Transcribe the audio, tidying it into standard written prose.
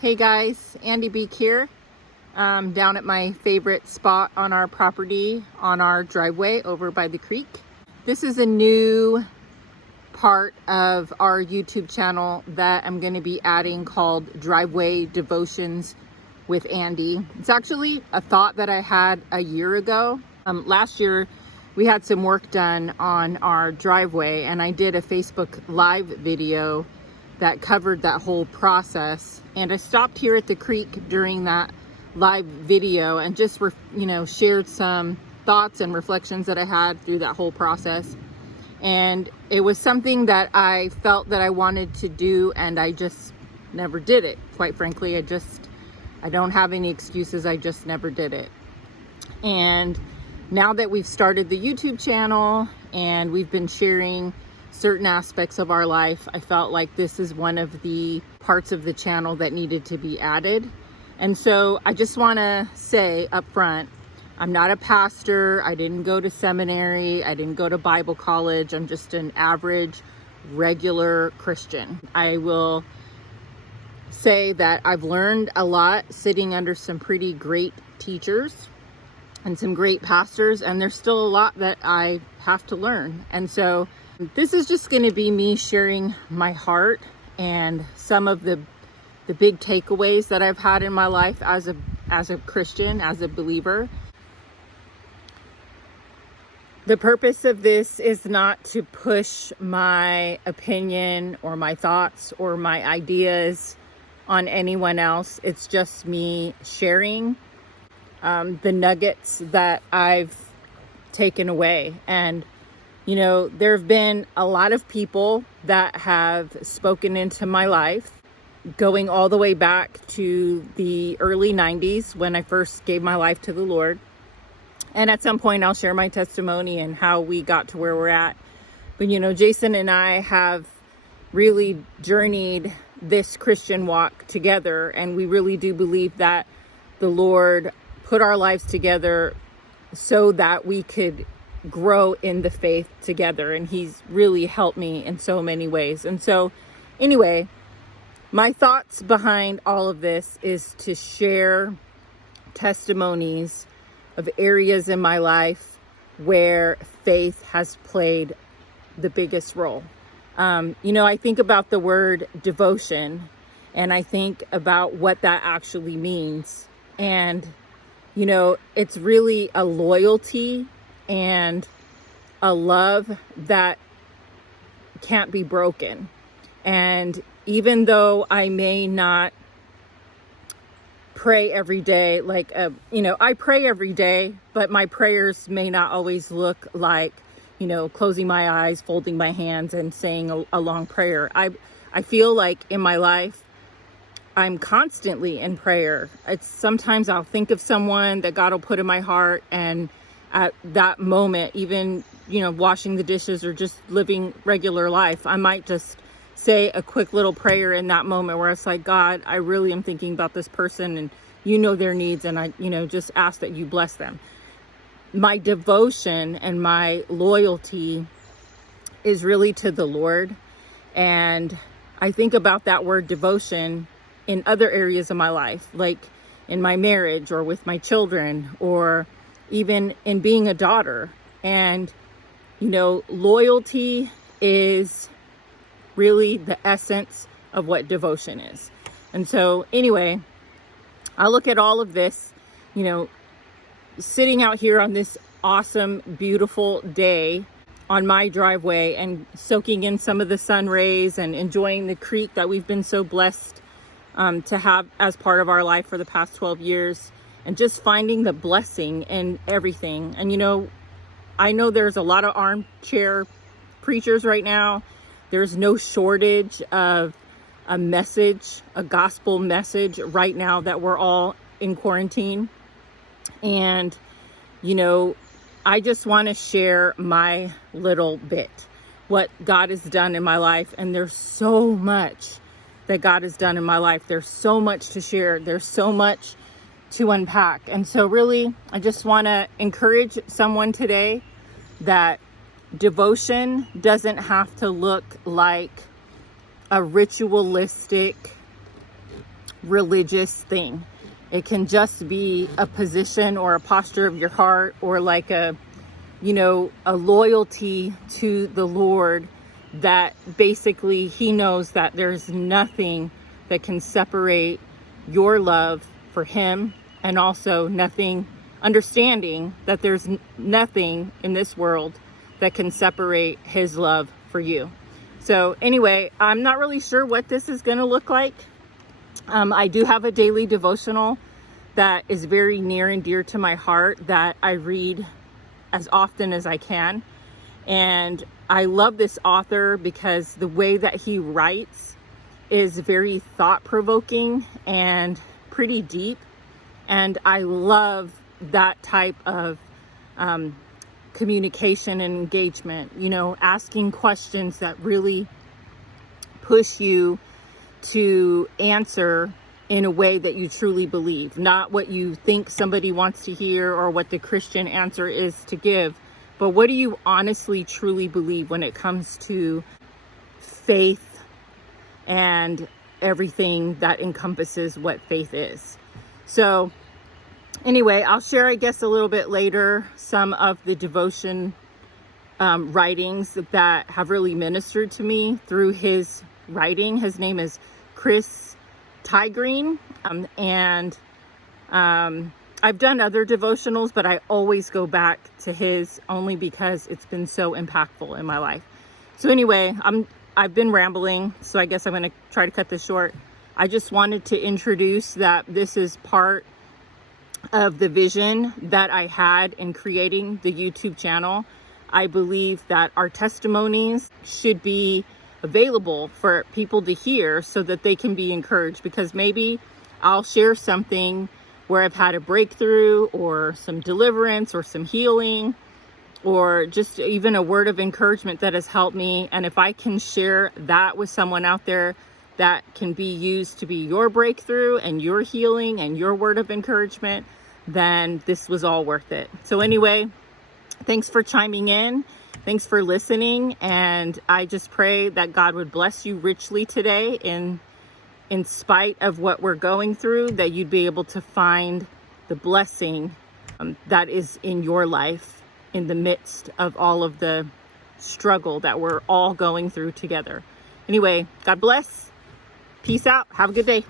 Hey guys, Andi Beique here, down at my favorite spot on our property, on our driveway over by the creek. This is a new part of our YouTube channel that I'm going to be adding called Driveway Devotions with Andi. It's actually a thought that I had a year ago. Last year we had some work done on our driveway and I did a Facebook Live video that covered that whole process. And I stopped here at the creek during that live video and just shared some thoughts and reflections that I had through that whole process. And it was something that I felt that I wanted to do and I just never did it. Quite frankly, I don't have any excuses. I just never did it. And now that we've started the YouTube channel and we've been sharing certain aspects of our life, I felt like this is one of the parts of the channel that needed to be added. And so I just want to say up front, I'm not a pastor. I didn't go to seminary. I didn't go to Bible college. I'm just an average, regular Christian. I will say that I've learned a lot sitting under some pretty great teachers and some great pastors, and there's still a lot that I have to learn. And so this is just going to be me sharing my heart and some of the big takeaways that I've had in my life as a Christian, as a believer. The purpose of this is not to push my opinion or my thoughts or my ideas on anyone else. It's just me sharing the nuggets that I've taken away. And there have been a lot of people that have spoken into my life, going all the way back to the early 90s when I first gave my life to the Lord. And at some point I'll share my testimony and how we got to where we're at. But Jason and I have really journeyed this Christian walk together, and we really do believe that the Lord put our lives together so that we could grow in the faith together, and he's really helped me in so many ways. And so anyway, my thoughts behind all of this is to share testimonies of areas in my life where faith has played the biggest role. I think about the word devotion and I think about what that actually means. And it's really a loyalty and a love that can't be broken. And even though I may not pray every day, I pray every day, but my prayers may not always look like, closing my eyes, folding my hands and saying a long prayer. I feel like in my life, I'm constantly in prayer. Sometimes I'll think of someone that God will put in my heart, and at that moment, even, washing the dishes or just living regular life, I might just say a quick little prayer in that moment where it's like, God, I really am thinking about this person and their needs, and I, just ask that you bless them. My devotion and my loyalty is really to the Lord. And I think about that word devotion in other areas of my life, like in my marriage or with my children, or even in being a daughter. And, loyalty is really the essence of what devotion is. And so anyway, I look at all of this, sitting out here on this awesome, beautiful day on my driveway and soaking in some of the sun rays and enjoying the creek that we've been so blessed to have as part of our life for the past 12 years, and just finding the blessing in everything. And I know there's a lot of armchair preachers right now. There's no shortage of a message, a gospel message right now that we're all in quarantine. And, I just want to share my little bit, what God has done in my life. And there's so much that God has done in my life. There's so much to share. There's so much to unpack. And so really, I just want to encourage someone today that devotion doesn't have to look like a ritualistic religious thing. It can just be a position or a posture of your heart, or like a loyalty to the Lord, that basically he knows that there's nothing that can separate your love for him, and also understanding that there's nothing in this world that can separate his love for you. So anyway, I'm not really sure what this is going to look like. I do have a daily devotional that is very near and dear to my heart that I read as often as I can. And I love this author because the way that he writes is very thought-provoking and pretty deep. And I love that type of communication and engagement, asking questions that really push you to answer in a way that you truly believe, not what you think somebody wants to hear or what the Christian answer is to give, but what do you honestly truly believe when it comes to faith and everything that encompasses what faith is. So anyway, I'll share, I guess, a little bit later some of the devotion writings that have really ministered to me through his writing. His name is Chris Tiegreen, and I've done other devotionals, but I always go back to his only because it's been so impactful in my life. So anyway, I've been rambling, so I guess I'm going to try to cut this short. I just wanted to introduce that this is part of the vision that I had in creating the YouTube channel. I believe that our testimonies should be available for people to hear so that they can be encouraged, because maybe I'll share something where I've had a breakthrough or some deliverance or some healing, or just even a word of encouragement that has helped me. And if I can share that with someone out there, that can be used to be your breakthrough and your healing and your word of encouragement, then this was all worth it. So anyway, thanks for chiming in. Thanks for listening. And I just pray that God would bless you richly today in spite of what we're going through, that you'd be able to find the blessing that is in your life in the midst of all of the struggle that we're all going through together. Anyway, God bless. Peace out. Have a good day.